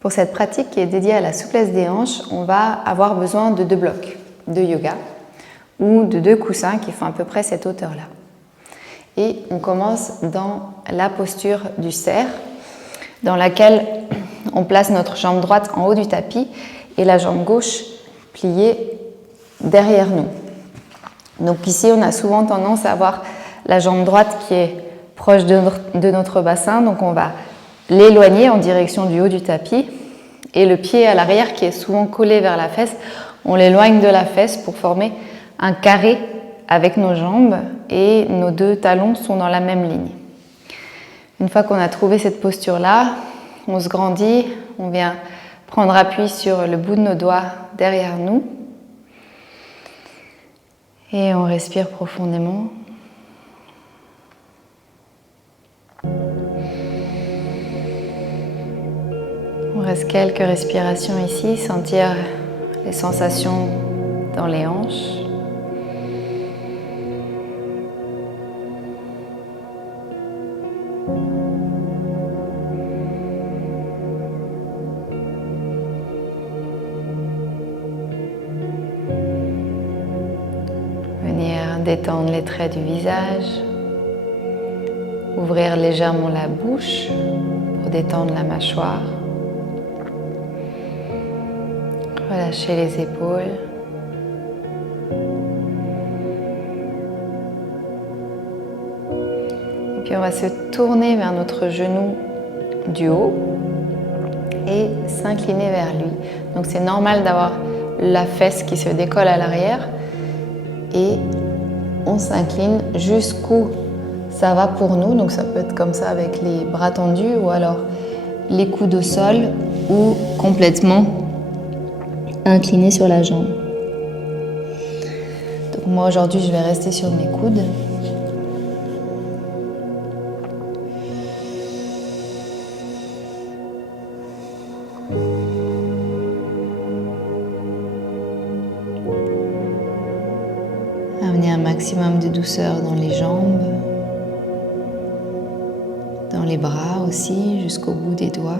Pour cette pratique qui est dédiée à la souplesse des hanches, on va avoir besoin de 2 blocs de yoga ou de 2 coussins qui font à peu près cette hauteur-là. Et on commence dans la posture du cerf, dans laquelle on place notre jambe droite en haut du tapis et la jambe gauche pliée derrière nous. Donc ici, on a souvent tendance à avoir la jambe droite qui est proche de notre bassin, donc on va l'éloigner en direction du haut du tapis et le pied à l'arrière qui est souvent collé vers la fesse, on l'éloigne de la fesse pour former un carré avec nos jambes et nos 2 talons sont dans la même ligne. Une fois qu'on a trouvé cette posture-là, on se grandit, on vient prendre appui sur le bout de nos doigts derrière nous et on respire profondément. On reste quelques respirations ici, sentir les sensations dans les hanches. Venir détendre les traits du visage, ouvrir légèrement la bouche pour détendre la mâchoire. Relâcher les épaules. Et puis on va se tourner vers notre genou du haut et s'incliner vers lui. Donc c'est normal d'avoir la fesse qui se décolle à l'arrière et on s'incline jusqu'où ça va pour nous. Donc ça peut être comme ça avec les bras tendus ou alors les coudes au sol ou complètement incliné sur la jambe. Donc moi aujourd'hui je vais rester sur mes coudes. Amener un maximum de douceur dans les jambes, dans les bras aussi jusqu'au bout des doigts.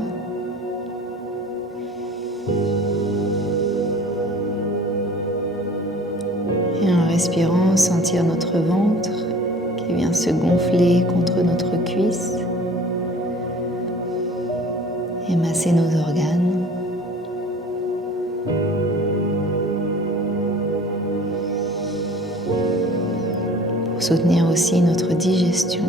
Et en respirant, sentir notre ventre qui vient se gonfler contre notre cuisse et masser nos organes. Pour soutenir aussi notre digestion.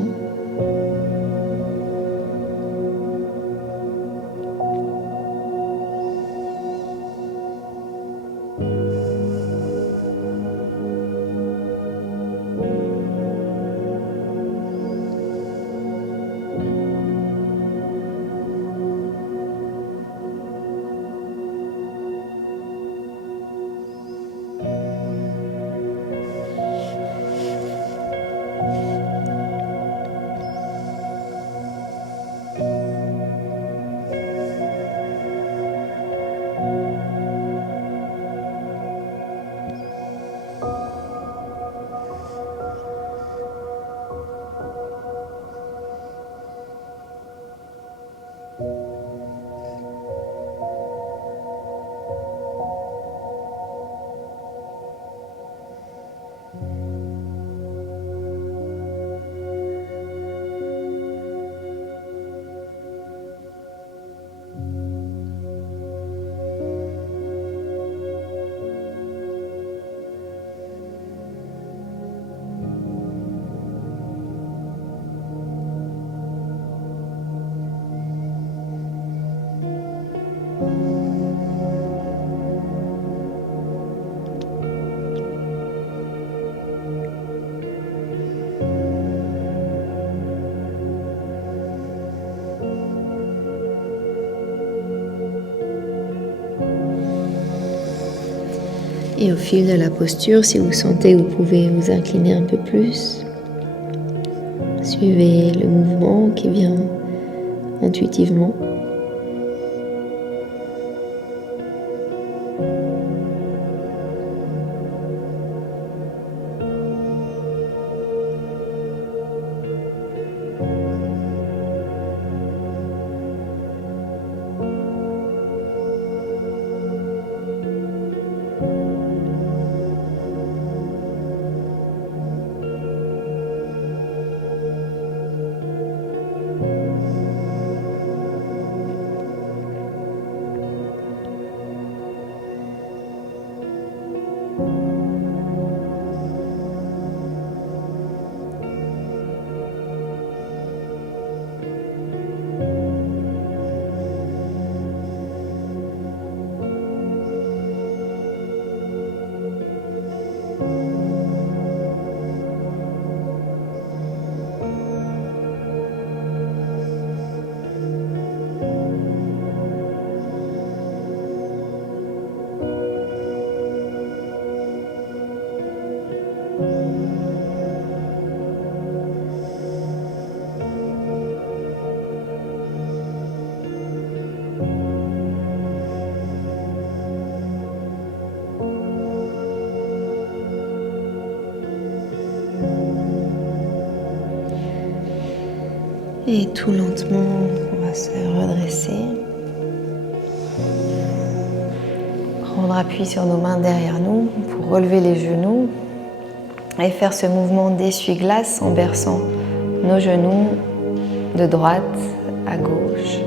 Et au fil de la posture, si vous sentez, vous pouvez vous incliner un peu plus. Suivez le mouvement qui vient intuitivement. Et tout lentement, on va se redresser. Prendre appui sur nos mains derrière nous pour relever les genoux et faire ce mouvement d'essuie-glace en berçant nos genoux de droite à gauche.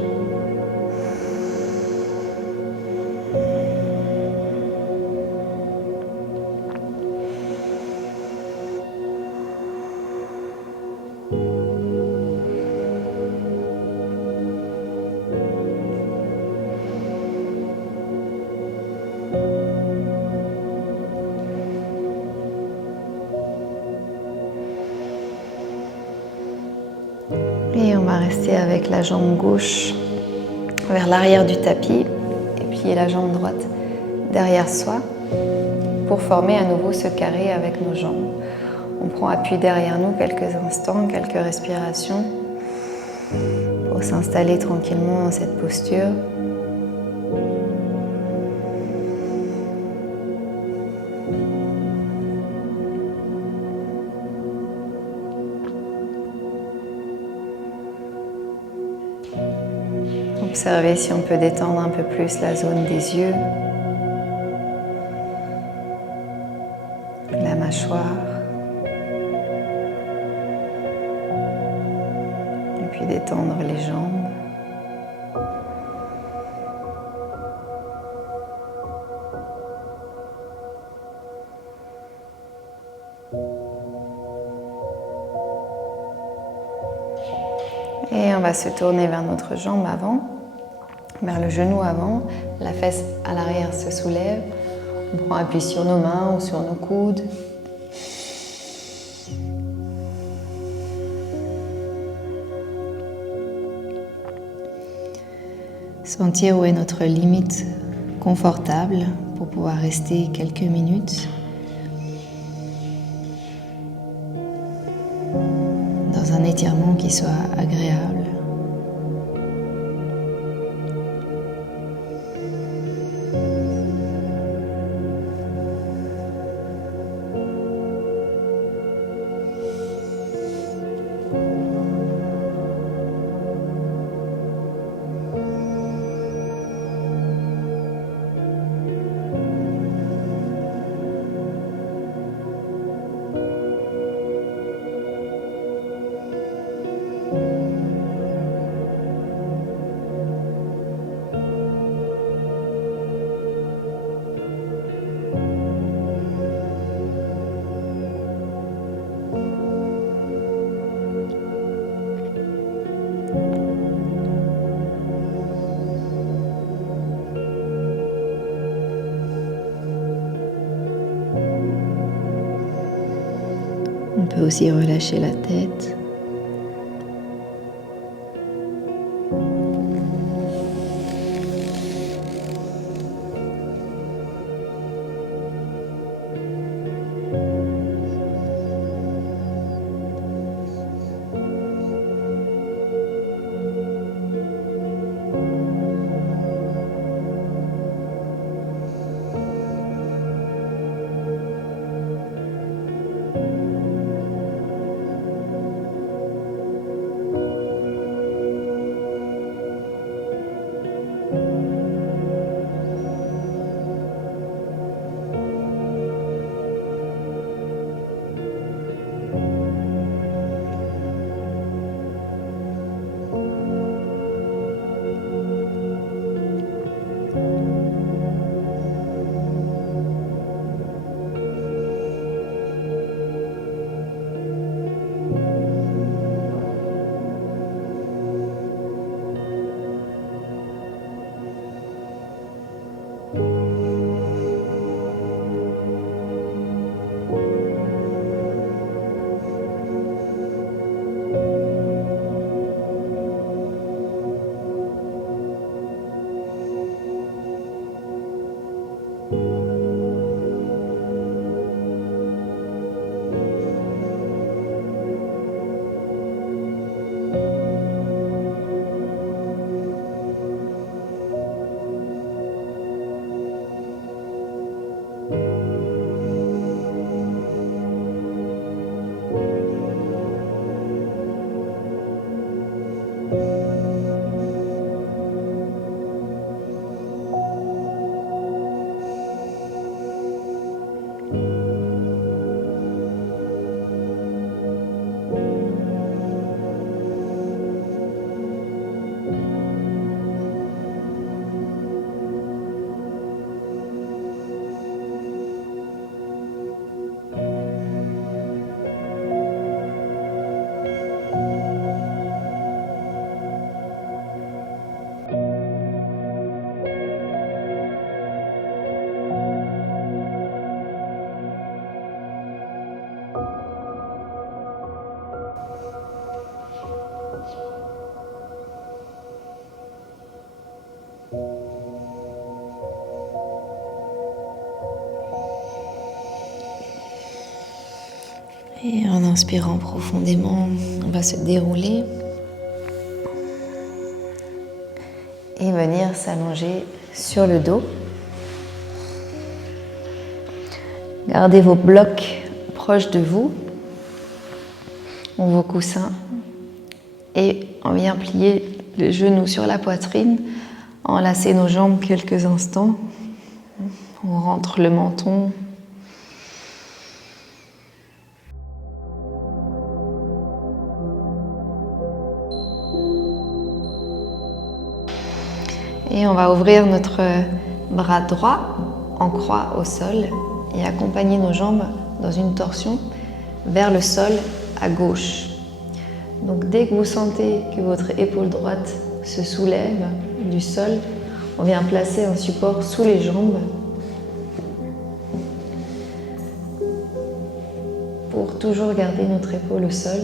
Et on va rester avec la jambe gauche vers l'arrière du tapis et puis la jambe droite derrière soi pour former à nouveau ce carré avec nos jambes. On prend appui derrière nous quelques instants, quelques respirations pour s'installer tranquillement dans cette posture. Observez si on peut détendre un peu plus la zone des yeux, la mâchoire, et puis détendre les jambes. Et on va se tourner vers notre jambe avant, vers le genou avant, la fesse à l'arrière se soulève, on prend appui sur nos mains ou sur nos coudes. Sentir où est notre limite confortable pour pouvoir rester quelques minutes dans un étirement qui soit agréable. On peut aussi relâcher la tête. Et en inspirant profondément, on va se dérouler et venir s'allonger sur le dos. Gardez vos blocs proches de vous, ou vos coussins, et on vient plier le genou sur la poitrine, enlacer nos jambes quelques instants. On rentre le menton. Et on va ouvrir notre bras droit en croix au sol et accompagner nos jambes dans une torsion vers le sol à gauche. Donc dès que vous sentez que votre épaule droite se soulève du sol, on vient placer un support sous les jambes pour toujours garder notre épaule au sol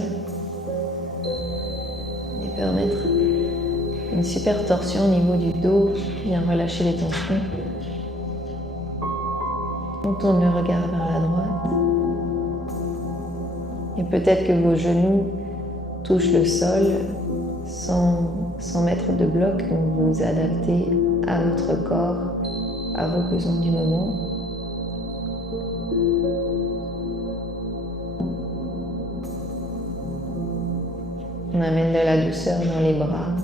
et permettre une super torsion au niveau du dos qui vient relâcher les tensions. On tourne le regard vers la droite. Et peut-être que vos genoux touchent le sol sans mettre de bloc, donc vous vous adaptez à votre corps, à vos besoins du moment. On amène de la douceur dans les bras,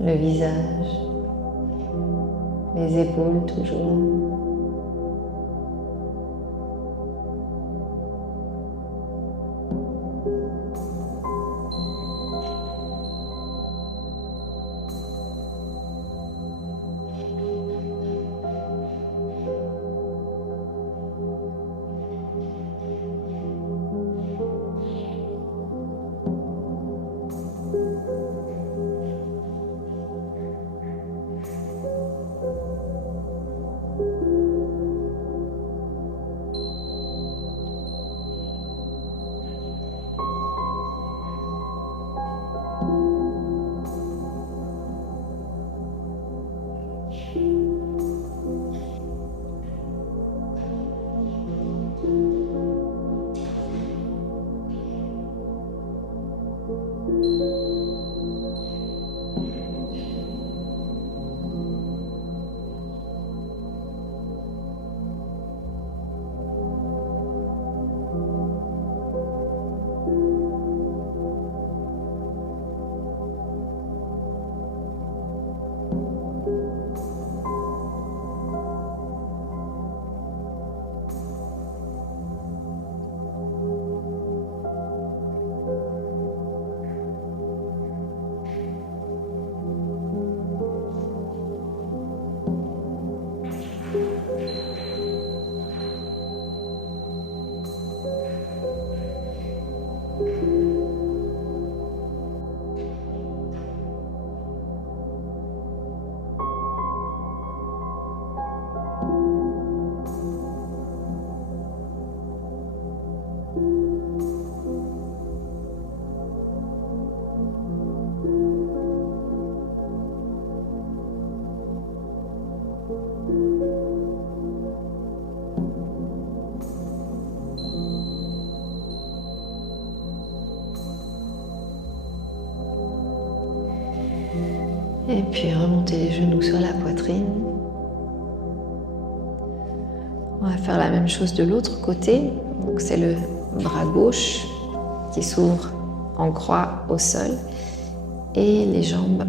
le visage, les épaules toujours. Et puis remonter les genoux sur la poitrine. On va faire la même chose de l'autre côté. Donc c'est le bras gauche qui s'ouvre en croix au sol et les jambes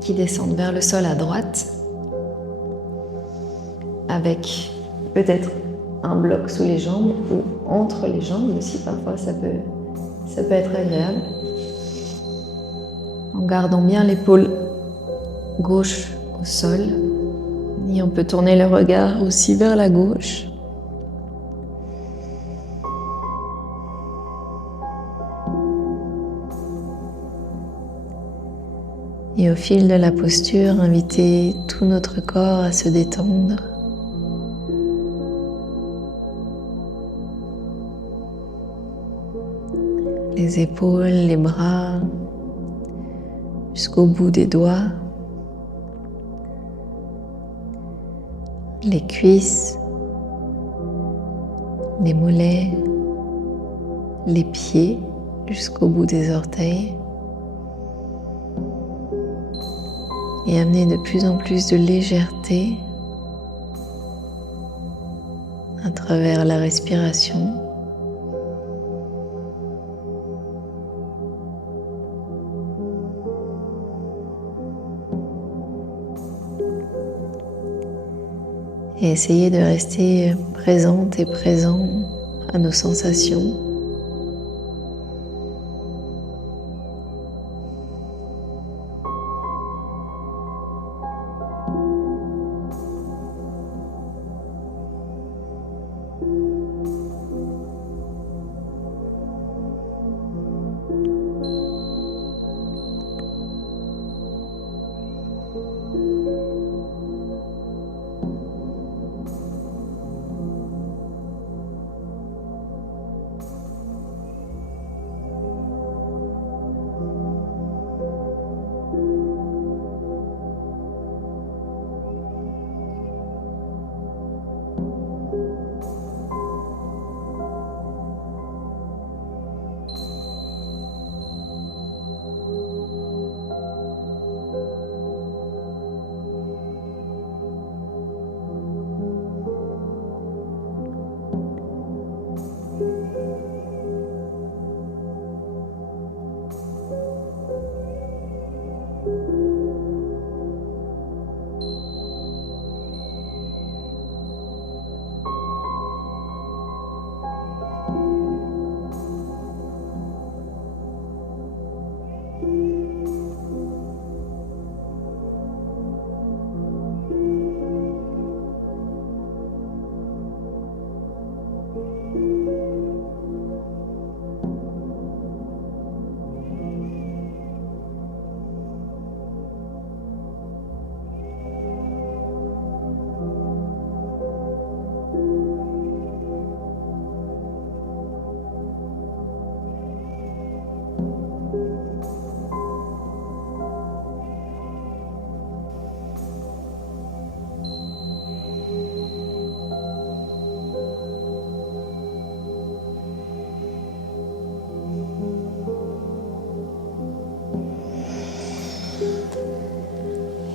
qui descendent vers le sol à droite avec peut-être un bloc sous les jambes ou entre les jambes aussi, parfois ça peut être agréable. En gardant bien l'épaule gauche au sol et on peut tourner le regard aussi vers la gauche. Et au fil de la posture, inviter tout notre corps à se détendre. Les épaules, les bras, jusqu'au bout des doigts. les cuisses, les mollets, les pieds jusqu'au bout des orteils et amener de plus en plus de légèreté à travers la respiration. Et essayer de rester présente et présent à nos sensations.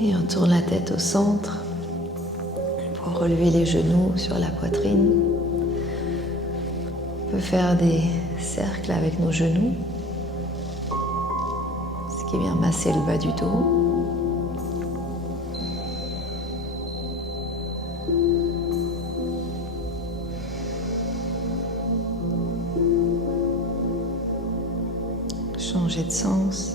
Et on tourne la tête au centre pour relever les genoux sur la poitrine. On peut faire des cercles avec nos genoux, ce qui vient masser le bas du dos. Changer de sens.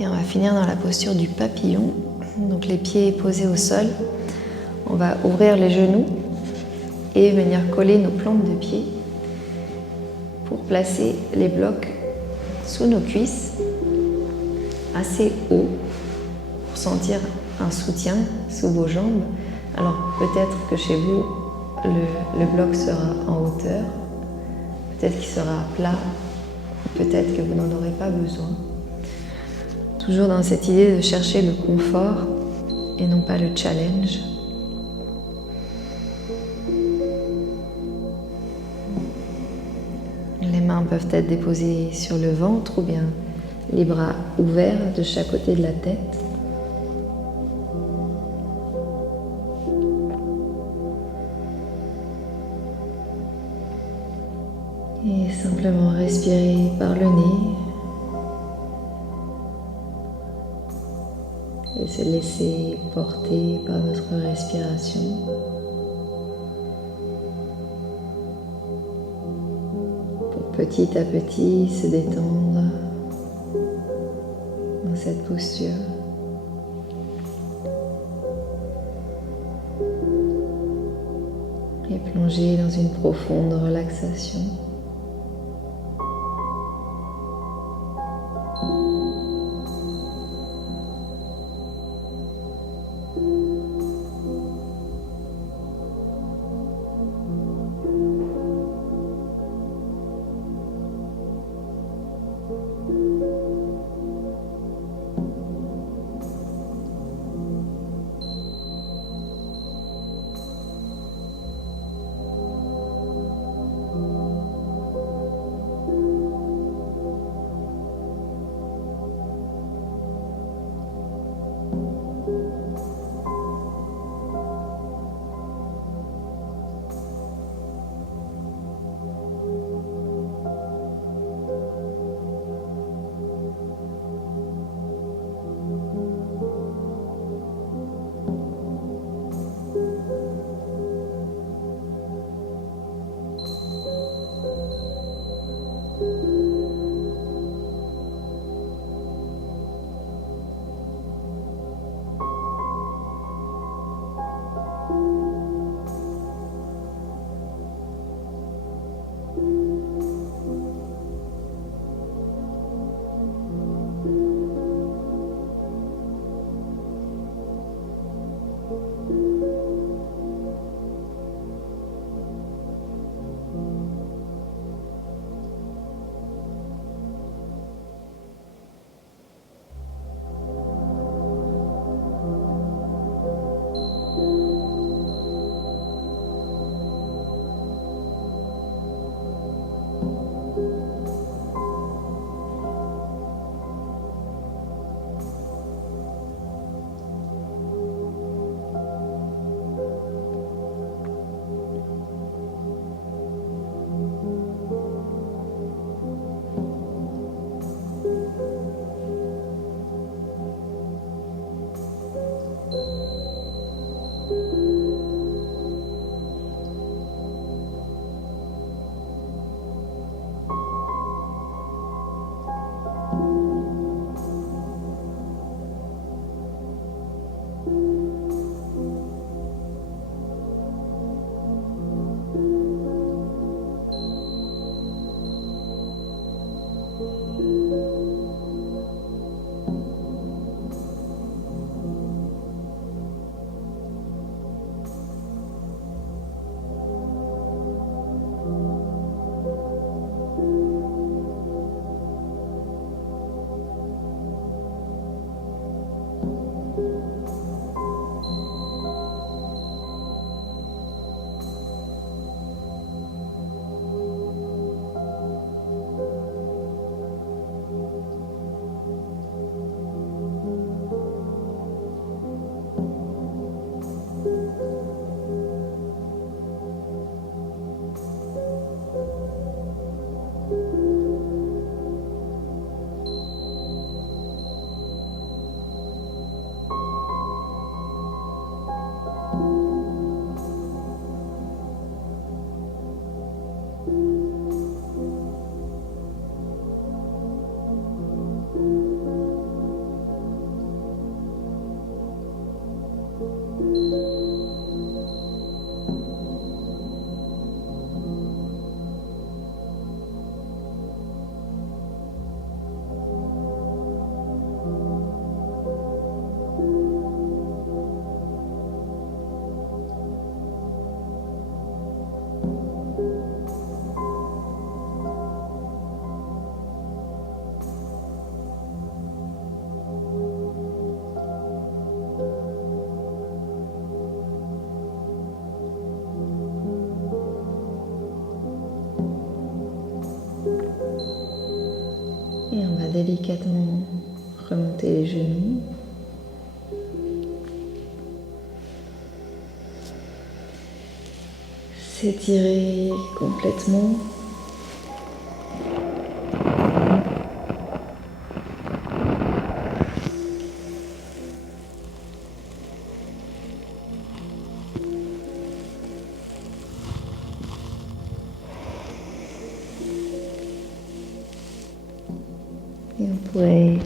Et on va finir dans la posture du papillon. Donc les pieds posés au sol. On va ouvrir les genoux et venir coller nos plantes de pied pour placer les blocs sous nos cuisses, assez haut, pour sentir un soutien sous vos jambes. Alors peut-être que chez vous, le bloc sera en hauteur, peut-être qu'il sera plat, peut-être que vous n'en aurez pas besoin. Toujours dans cette idée de chercher le confort et non pas le challenge. Les mains peuvent être déposées sur le ventre ou bien les bras ouverts de chaque côté de la tête. Et simplement respirer par le nez. Et se laisser porter par notre respiration. Pour petit à petit se détendre dans cette posture. et plonger dans une profonde relaxation. Et on va délicatement remonter les genoux. S'étirer complètement. Et vous pourrez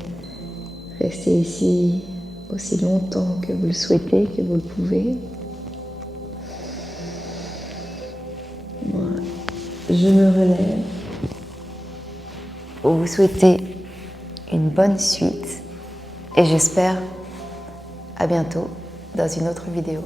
rester ici aussi longtemps que vous le souhaitez, que vous le pouvez. je me relève pour vous souhaiter une bonne suite et j'espère à bientôt dans une autre vidéo.